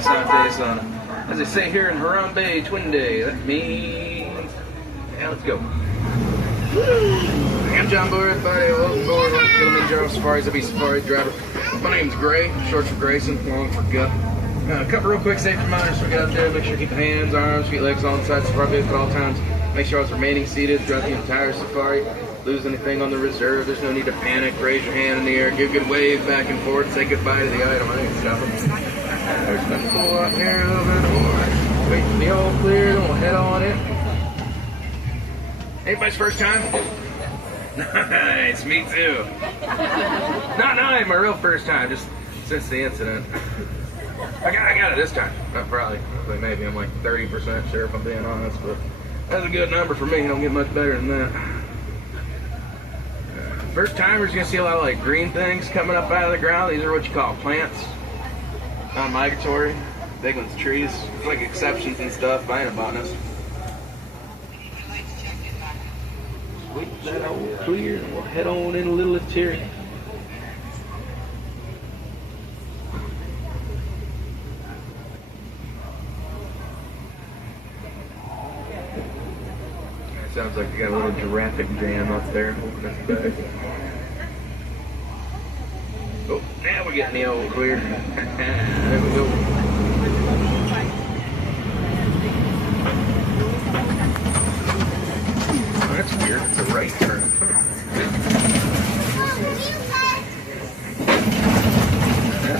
Asante Sana. As they say here in Harambe, Twin Day, that means, yeah, let's go. I'm John Boy, everybody. Welcome aboard on Kilimanjaro Safaris. I'll be Safari driver. My name's Gray, short for Grayson, long for Gut. A couple real quick safety reminders before we get out there. Make sure you keep the hands, arms, feet, legs on the side of the Safari vehicle at all times. Make sure I was remaining seated throughout the entire Safari. Lose anything on the reserve, there's no need to panic. Raise your hand in the air, give a good wave back and forth, say goodbye to the item. I ain't stopping. There's nothing cool out here, a little bit more. Wait for the all clear, then we'll head on in. Anybody's first time? Nice, me too. Not my real first time, just since the incident. I got it this time. Probably, maybe I'm like 30% sure if I'm being honest, but that's a good number for me. Don't get much better than that. First timers, you're gonna see a lot of like green things coming up out of the ground. These are what you call plants, non-migratory. Big ones, trees. It's like exceptions and stuff. I ain't a botanist. Sweep that all clear, and we'll head on in a little interior. Sounds like you got a little giraffic jam up there. That's back. Oh, now we're getting the old clear. There we go. Oh, that's weird. It's a right turn.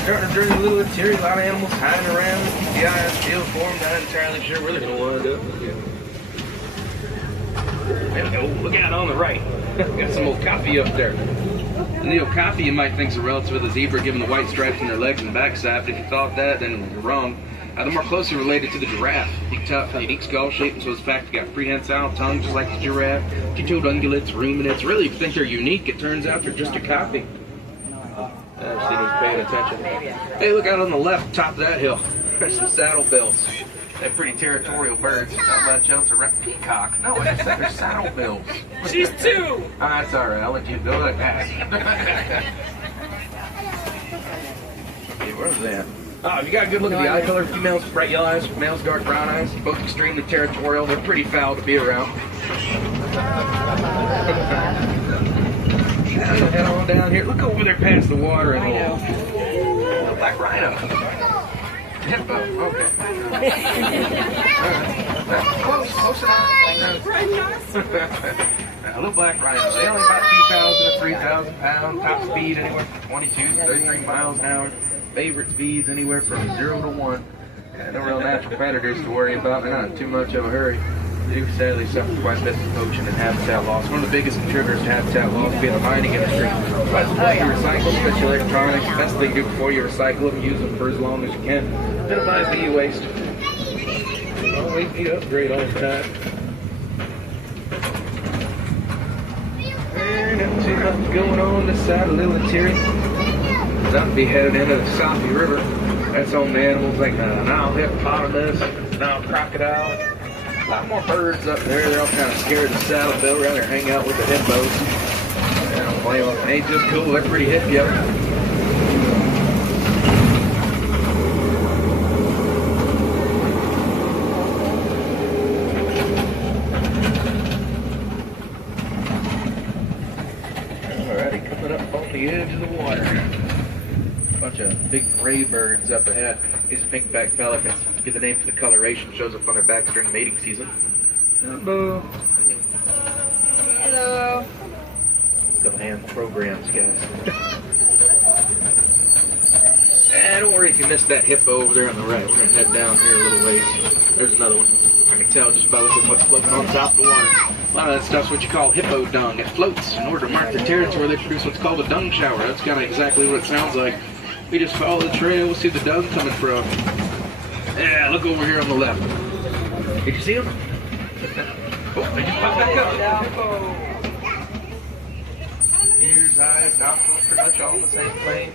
Starting to journey a little interior. A lot of animals hiding around. Keep the eyes peeled for them. Not entirely sure where they're going to wind up. Yeah. There we go. Look out on the right. Got some okapi up there. And the okapi you might think is a relative of the zebra, given the white stripes on their legs and backside. But if you thought that, then you're wrong. They're more closely related to the giraffe. Big tough, unique skull shape, and so it's fact you got prehensile tongue just like the giraffe. Two-toed ungulates, ruminants. Really, if you think they're unique, it turns out they're just a copy. I see who's paying attention. Hey, look out on the left, top of that hill. There's some saddlebills. They're pretty territorial birds. Not much else around. Peacock. No, I just said they're saddlebills. She's two. That's all right. I'll let you go like that. Okay, where's that? Oh, if you got a good look at the eye color, females bright yellow eyes, males dark brown eyes. Both extremely territorial. They're pretty foul to be around. Head on down here. Look over there past the water and all. Black rhino. Hippo, okay. Close enough. A little black rhino. They only about 2,000 to 3,000 pounds. Top speed anywhere from 22 to 33 miles an hour. Favorite speeds anywhere from 0 to 1. No real natural predators to worry about. They're not in too much of a hurry. They do sadly suffer quite a bit from poaching and habitat loss. One of the biggest contributors to habitat loss being the mining industry. Try to recycle, especially electronics. The best thing to do before you recycle them, use them for as long as you can. Minimize the e-waste. Always need to upgrade all the time. And not too much going on this side of Little Interior. About to be headed into the Safi River. That's on the animals like the Nile hippopotamus, Nile crocodile. A lot more birds up there. They're all kind of scared of the saddlebill. Rather hang out with the hippos. I don't blame them. They ain't just cool. They're pretty hippie up there. Alrighty, coming up on the edge of the water. Bunch of big gray birds up ahead. These are pink-backed pelicans. Give the name for the coloration. Shows up on their backs during mating season. Hello. Hello. Couple hand programs, guys. Don't worry if you missed that hippo over there on the right. We're gonna head down here a little ways. There's another one. I can tell just by looking at what's floating on top of the water. A lot of that stuff's what you call hippo dung. It floats. In order to mark their territory, they produce what's called a dung shower. That's kind of exactly what it sounds like. We just follow the trail, we'll see the dung coming from. Yeah, look over here on the left. Did you see him? Oh, they just popped back up. Ears, eyes, nostrils, pretty much all in the same plane.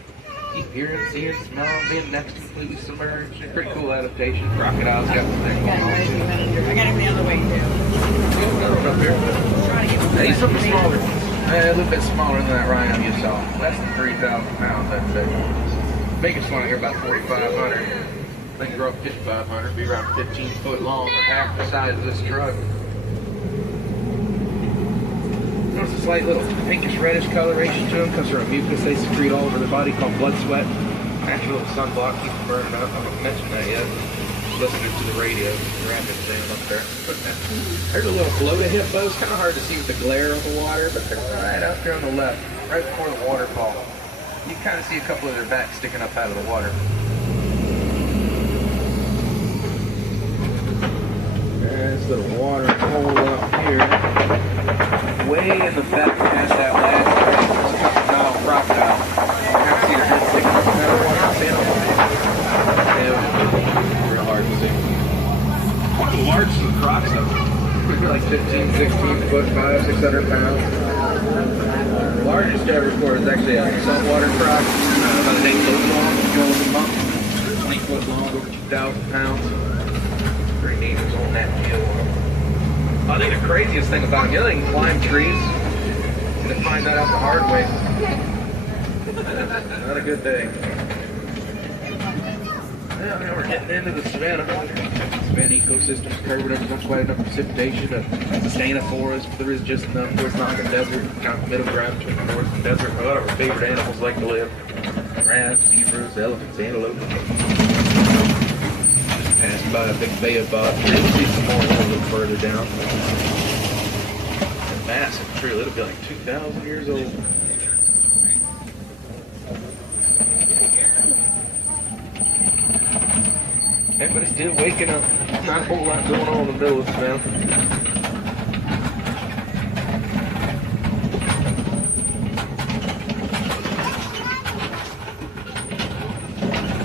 Keep hearing, seeing, smelling, being next completely submerged. A pretty cool adaptation. Crocodiles got the thing. I got him the other way too. Another one up here. He's something smaller. A little bit smaller than that rhino you saw. Less than 3,000 pounds, I'd say. Biggest one here about 4,500. They can grow up 5,500, be around 15 foot long, or half the size of this truck. There's a slight little pinkish reddish coloration to them, comes from a mucus they secrete all over their body called blood sweat. Natural little sunblock keeps them burning up. I haven't mentioned that yet. Listening to the radio, rapid sound up there. There's a little floater hippo. It's kind of hard to see with the glare of the water, but they're right out there on the left, right before the waterfall. You can kind of see a couple of their backs sticking up out of the water. There's the water hole up here. Way in the back past that last couple crocodile. You can see their head sticking up out of the water. Real hard to see. One of the largest of the crocs though. They're like 15, 16 foot, 500, 600 pounds. The largest ever recorded is actually a saltwater croc. About an 8 foot long, golden monk. 20 foot long, over 2,000 pounds. Pretty neat. It's on that deal. I think the craziest thing about them, they can climb trees. And to find that out the hard way. Not a good day. Yeah, now we're getting into the savanna. Savanna ecosystem's covered up, not quite enough precipitation to sustain a forest, but there is just enough where it's not like a desert, kind of middle ground between forest and desert. A lot of our favorite animals like to live. Rats, zebras, elephants, antelope. Passed by a big bay of bugs. You'll see some more a little further down. A massive tree, it'll be like 2,000 years old. Everybody's still waking up. Not a whole lot going on in the middle of the town.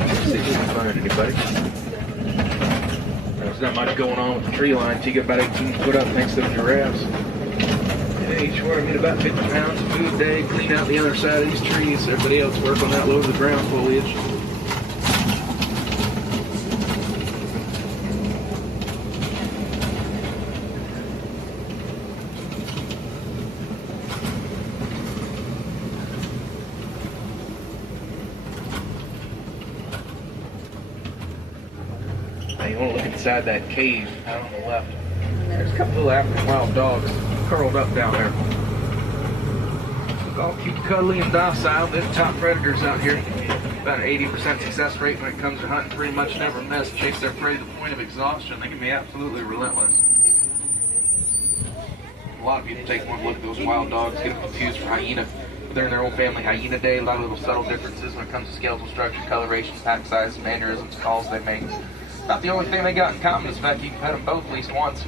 Let's see if we can find anybody. There's not much going on with the tree line. You get about 18 foot up next to the giraffes. Yeah, each one get about 50 pounds of food a day. Clean out the other side of these trees. Everybody else work on that low to the ground foliage. You want to look inside that cave out on the left. There's a couple little African wild dogs curled up down there. Look all cute, cuddly, and docile. They're the top predators out here. About an 80% success rate when it comes to hunting. Pretty much never miss. Chase their prey to the point of exhaustion. They can be absolutely relentless. A lot of people take one look at those wild dogs, get them confused for hyena. They're in their own family Hyenidae. A lot of little subtle differences when it comes to skeletal structure, coloration, pack size, mannerisms, calls they make. Not the only thing they got in common is the fact you can pet them both at least once.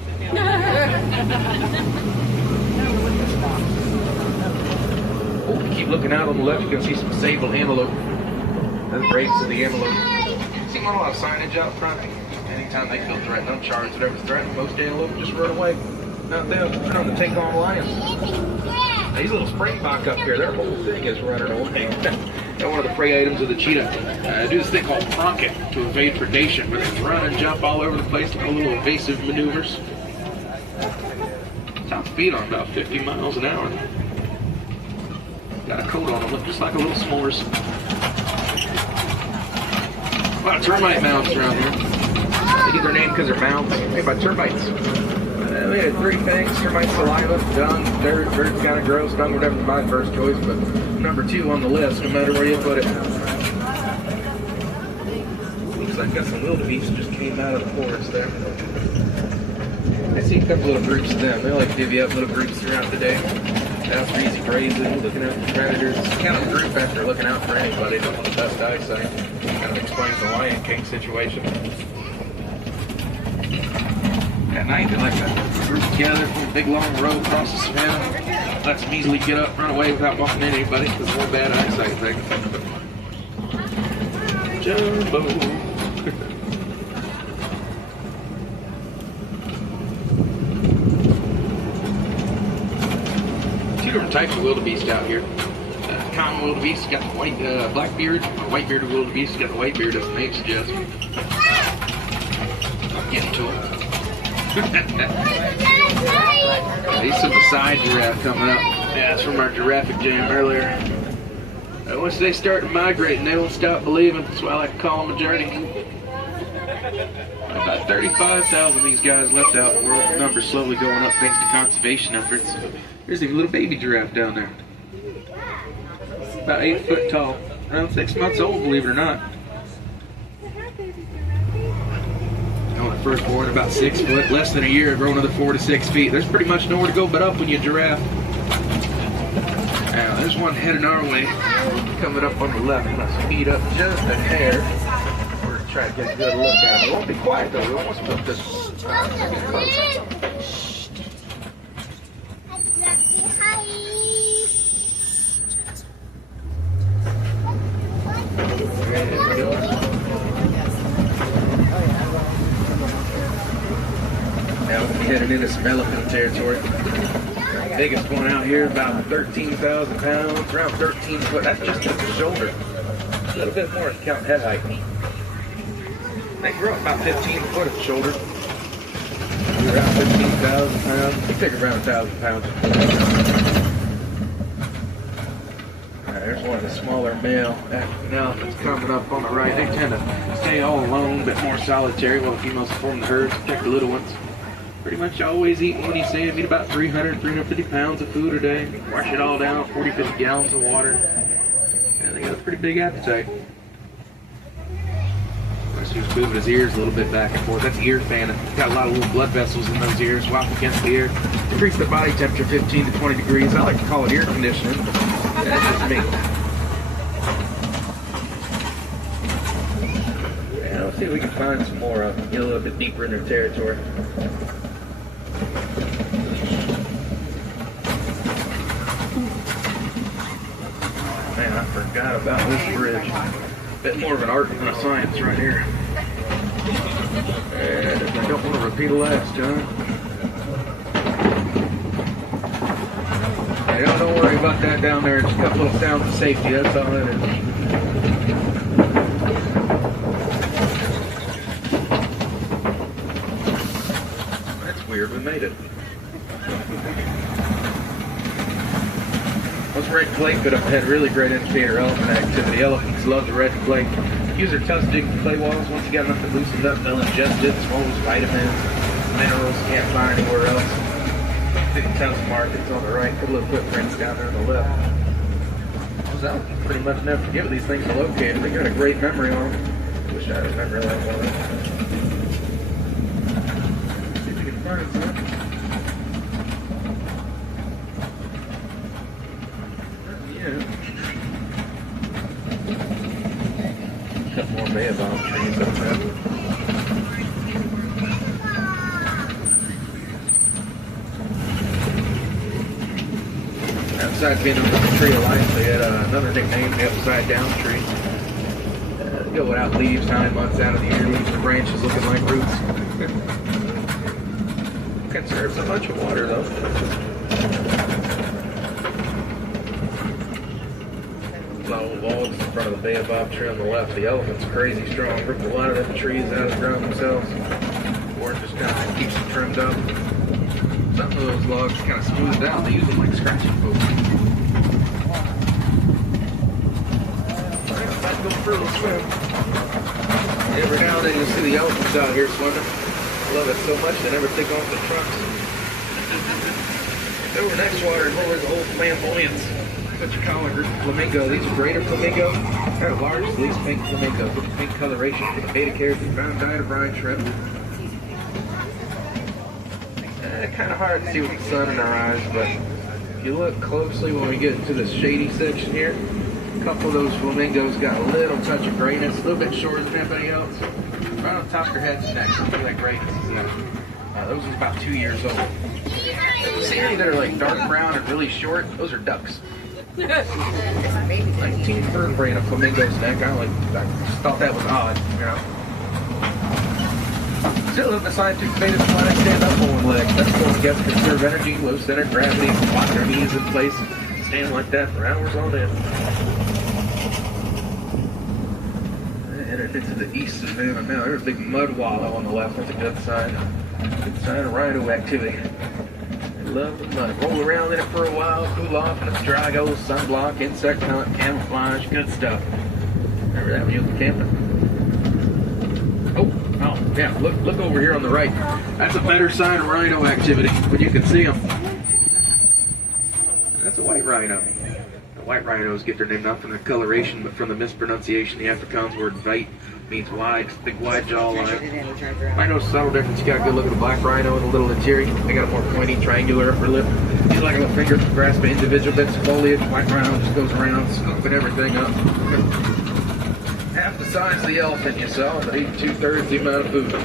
Oh, keep looking out on the left, you're going to see some sable antelope. They're the brakes of the antelope. See a lot of signage out front. Anytime they feel threatened, no charge, whatever's threatened, most antelope just run away. Not them, they're trying to take on lions. These little springbok up here, their whole thing is running away. They're one of the prey items of the cheetah. Do this thing called pronking to evade predation, where they run and jump all over the place, do little evasive maneuvers. Top speed on about 50 miles an hour. Got a coat on them, look just like a little s'mores. A lot of termite mounds around here. They get their name because they're mounds made by termites. They had 3 things: termite saliva, dung, dirt. Dirt's kind of gross. Dung would never be my first choice, but number 2 on the list, no matter where you put it. Looks like got some wildebeest just came out of the forest there. I see a couple little groups of them. They like to divvy up little groups throughout the day. Out for easy grazing, looking out for predators. It's kind of a group after looking out for anybody. Don't want the best eyesight. Kind of explains the Lion King situation. At night, they like to group together, from a big long road across the savannah. Lets them easily get up, run away without bumping into anybody, because it's no bad eyesight thing. Jumbo. Two different types of wildebeest out here. Common wildebeest got the white, black beard. White-bearded wildebeest got the white beard, as the name suggests. I'm getting to it. These some of the side giraffe coming up. Yeah, that's from our giraffic jam earlier. Once they start migrating, they won't stop believing. That's why I like to call them a journey. About 35,000 of these guys left out in the world. The number's slowly going up thanks to conservation efforts. There's even a little baby giraffe down there. About 8 foot tall. Around 6 months old, believe it or not. When it first born, about 6 foot. Less than a year, grow another 4 to 6 feet. There's pretty much nowhere to go but up when you're a giraffe. Now, there's one heading our way. Coming up on the left. Let's speed up just a hair. We're going to try to get a good look at him. We won't be quiet though. We almost put this Now we're heading into some elephant territory. Biggest one out here, about 13,000 pounds, around 13 foot. That's just at the shoulder. A little bit more if you count head height. They grow up about 15 foot at the shoulder. Around 15,000 pounds. They figure around 1,000 pounds. Alright, there's one of the smaller male African elephants coming up on the right. They tend to stay all alone, a bit more solitary, while the females form the herds, protect the little ones. Pretty much always eat when you say it, eat about 300, 350 pounds of food a day. Wash it all down, 40, 50 gallons of water. And they got a pretty big appetite. Notice he's moving his ears a little bit back and forth. That's ear fanning. Got a lot of little blood vessels in those ears. Swap against the ear. Increase the body temperature 15 to 20 degrees. I like to call it ear conditioning. That's just me. Yeah, let's see if we can find some more of them. Get a little bit deeper in their territory. Man, I forgot about this bridge. A bit more of an art than a science right here. And I don't want to repeat a last, John. Hey, don't worry about that down there. It's a couple of sounds of safety. That's all it is. We made it. Those red clay could have had really great indicator elephant activity. Elephants love the red clay. Use their tusks to dig the clay walls. Once you got enough to loosen up, they'll ingest it. Swallows vitamins, minerals can't find anywhere else. 50,000 markings on the right. Put little footprints down there on the left. Those elephants pretty much never forget these things are located. They got a great memory on them. Wish I remember that one. Couple more baobab trees up there. Outside being a tree of life, they had another nickname, the upside down tree. Go without leaves 9 months out of the year, leaves and branches looking like roots. Conserves a bunch of water though. Low logs in front of the baobab tree on the left. The elephant's crazy strong. Ripped a lot of them trees out of the ground themselves. Or it just kind of keeps them trimmed up. Some of those logs kind of smoothed out. They use them like scratching posts. Might go for a little swim. Every now and then you'll see the elephants out here swimming. Love it so much they never take off the trunks. Over next water is where there's a whole flamboyance. Such a common group of flamingo. These are greater flamingo. They're the largest, least pink flamingo. With the pink coloration for the beta keratin found diet of brine shrimp. Kind of hard to see with the sun in our eyes, but if you look closely when we get into this shady section here, a couple of those flamingos got a little touch of grayness, a little bit shorter than everybody else. Right on top of their heads and necks, look at that grayness in there. Those are about 2 years old. See any that are like dark brown and really short? Those are ducks. 19 vertebrae in a flamingo's neck. I just thought that was odd, you know. Still in the scientific state of flying, stand up on one leg. That's going to get conserve energy, low center gravity, lock their knees in place, stand like that for hours on end. Entered into the east savannah now. There's a big mud wallow on the left. That's a good sign. Good sign of rhino activity. They love the mud. Roll around in it for a while, cool off, and it's dry. Got a little sunblock, insect hunt, camouflage, good stuff. Remember that when you were camping? Oh, Oh, yeah, look over here on the right. That's a better sign of rhino activity when you can see them. That's a white rhino. The white rhinos get their name not from their coloration, but from the mispronunciation. The Afrikaans word "vite" means wide, big wide jawline. I know subtle difference. You got a good look at the black rhino and a little interior. They got a more pointy, triangular upper lip. He's like a little finger grasping individual bits of foliage. White rhino just goes around scooping everything up. Half the size of the elephant you saw, but eating 2/3 the amount of food. 200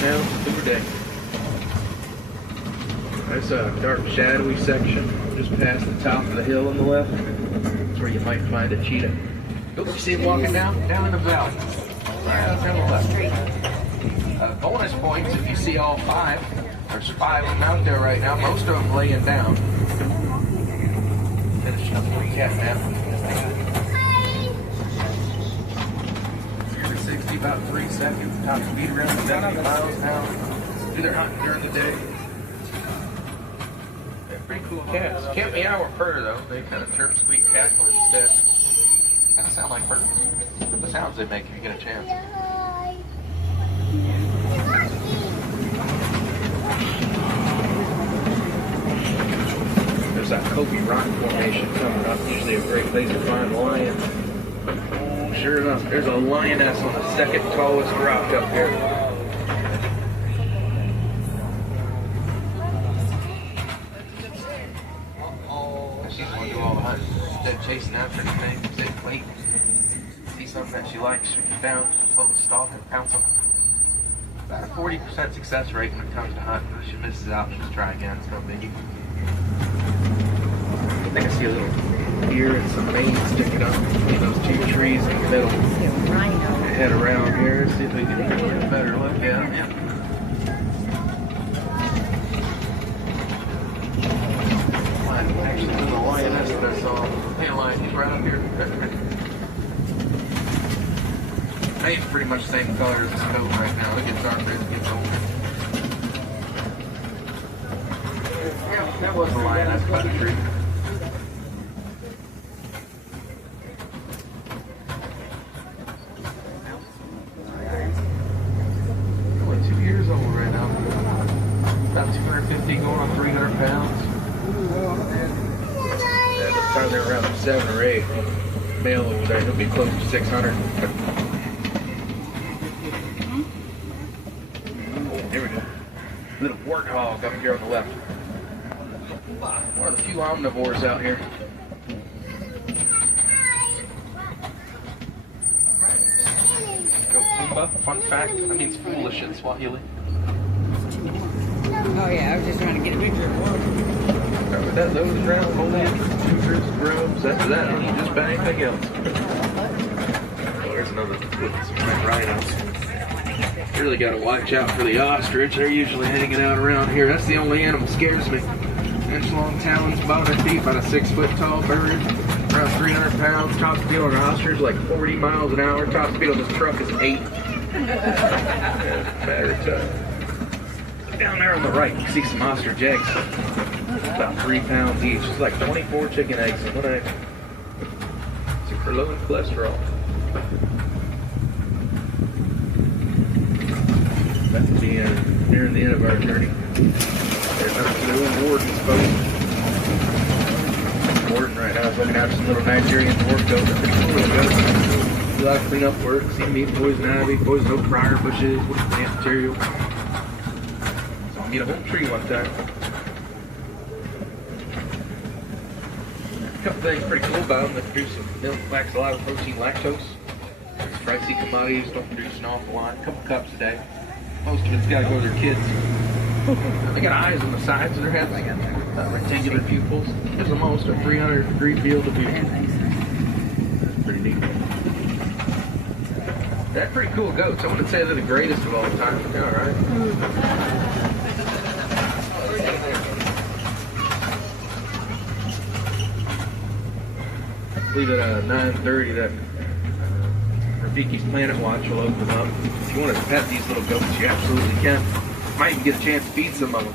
pounds of food a day. There's a dark, shadowy section just past the top of the hill on the left. That's where you might find a cheetah. Oh, you see him walking down in the valley. Right out there on the left. Bonus points if you see all 5. There's 5 of them out there right now. Most of them laying down. Finish up the cat nap. 60, about 3 seconds. Top speed around 70 miles an hour. Do their hunting during the day. They're pretty cool cats. Can't meow or purr though. They kind of chirp, squeak, cackle instead. Kind of sound like birds. The sounds they make if you get a chance. There's that Kobe Rock Formation coming up. Usually a great place to find lions. Sure enough, there's a lioness on the second tallest rock up here. She's going to do all the hunting. Instead of chasing after anything, sit and wait. See something that she likes, shoot it down, slowly stalk and pounce them. About a 40% success rate when it comes to hunting. If she misses out, she'll try again. It's no biggie. I think I see a little deer and some mane sticking up between those 2 trees in the middle. Head around here, see if we can get a better look at them. Yeah. Actually, there's a lioness that I saw. Hey, lion, he's right up here. Mane's pretty much the same color as this coat right now. It gets darker as it gets older. Yeah, that was a lioness by the tree. Going on 300 pounds. Yeah, looks like they're around 7 or 8. Male looks like he'll be close to 600. Here we go. Little warthog up here on the left. One of the few omnivores out here. Go Pumbaa. Fun fact, that means foolish in Swahili. Oh yeah, I was just trying to get a picture of one. Remember that? Those round foliage, tutors, grubs. After that, I don't need just about anything else. Oh, there's another some rhinos. Really got to watch out for the ostrich. They're usually hanging out around here. That's the only animal scares me. Inch-long talons, about their feet, about a 6-foot-tall bird, around 300 pounds. Top speed on an ostrich like 40 miles an hour. Top speed on this truck is 8. Battery tough. Down there on the right, you see some ostrich eggs. About 3 pounds each. It's like 24 chicken eggs in one egg. Super low in cholesterol. That would be nearing the end of our journey. There's our little warden's boat. Warden right now is looking after some little Nigerian dwarf goats. They're pretty cool little goats. Do a lot of cleanup work. See them eating poison ivy, poison oak briar bushes, plant material. Get a whole tree one time. A couple things pretty cool about them. They produce some milk, wax, a lot of protein, lactose. These pricey commodities don't produce an awful lot. A couple cups a day. Most of it's got to go to their kids. They got eyes on the sides of their heads. Rectangular pupils. Gives them almost a 300-degree field of view. That's pretty neat. They're pretty cool goats. I wouldn't say they're the greatest of all time, but they're alright. I believe at 9:30 that Rafiki's Planet Watch will open up. If you want to pet these little goats, you absolutely can. Might even get a chance to feed some of them.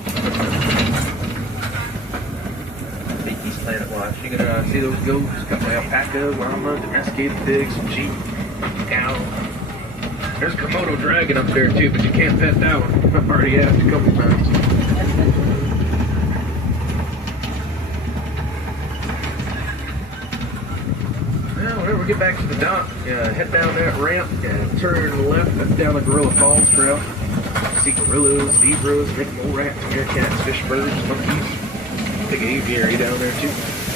Rafiki's Planet Watch. You can see those goats, got my alpaca, llama, domesticated pigs, some sheep, cow. There's a Komodo dragon up there too, but you can't pet that one. I've already asked a couple times. Well, whenever we get back to the dock, head down that ramp and turn left down the Gorilla Falls Trail. See gorillas, zebras, red mole rats, meerkats, fish birds, monkeys. Big aviary down there too.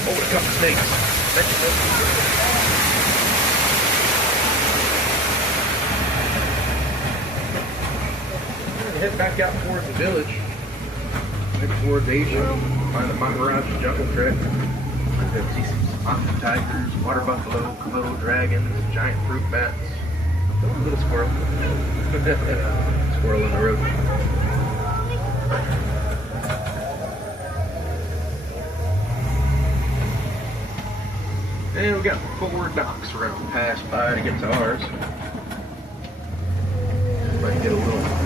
Oh, a couple snakes. Head back out towards the village. Head towards Asia. Find the Maharaja Jungle Trek. See some mountain tigers, water buffalo, Komodo dragons, giant fruit bats. A little squirrel. Squirrel in the road. And we got 4 docks we're gonna pass by to get to ours. Might get a little